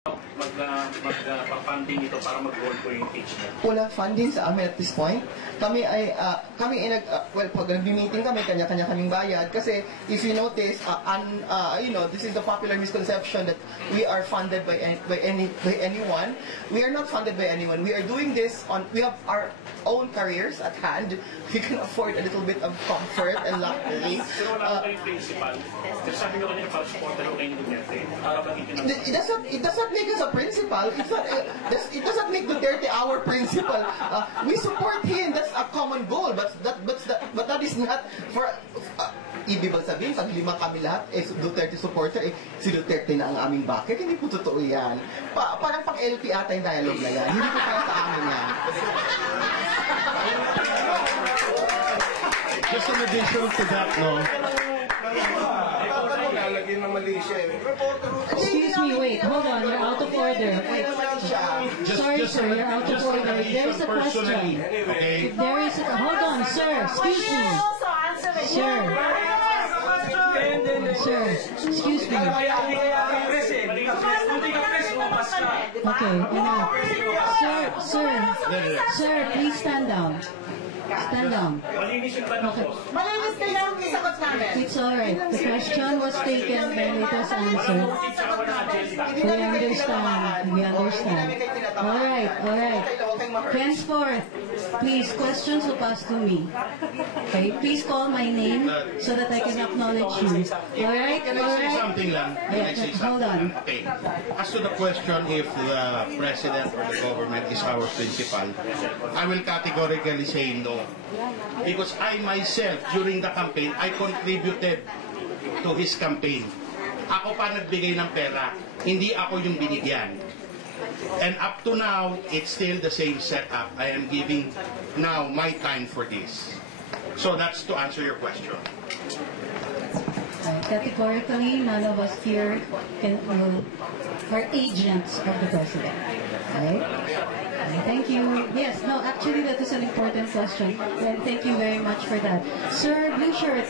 mag-funding ito para mag-roll po yung impeachment? Wala funding sa amin at this point. Kami ay, pag nag-meeting kami, kanya-kanya kaming bayad. Kasi, if you notice, this is the popular misconception that we are funded by anyone. We are not funded by anyone. We are doing this we have our own careers at hand. We can afford a little bit of comfort and luxury. Pero wala kayong principal. Kasi sabi nyo kanina, pag-supporter ko kayong Duterte. It does not make us a principal. It does not make Duterte our principal. We support him. That's a common goal. But that is not for... ibig ba sabihin, pag lima kami lahat, Duterte supporter, si Duterte na ang aming backer. Hindi po totoo yan. Parang pang LP ata yung dialogue na yan. Hindi po para sa amin yan. Just in addition to that, no? Excuse me, wait, hold on, you're out of order. Sorry, sir, you're out of order. There's a question. Okay. Hold on, sir, excuse me. Sir, excuse me. Okay, enough. Sir, please stand down. Stand down. Malinis yung tanong ko. Malinis na yung isagot namin. It's alright. The question was taken and it was answered. We understand. Alright. Henceforth, please, questions will pass to me. Okay, please call my name so that I can acknowledge you. Alright? Can I say something lang? Hold on. Okay. As to the question if the president or the government is our principal, I will categorically say no. Because I myself, during the campaign, I contributed to his campaign. Ako pa nagbigay ng pera, hindi ako yung binigyan. And up to now, it's still the same setup. I am giving now my time for this. So that's to answer your question. Categorically, none of us here are agents of the president. Right? Thank you. Yes, no, actually that is an important question. And thank you very much for that. Sir, blue shirt.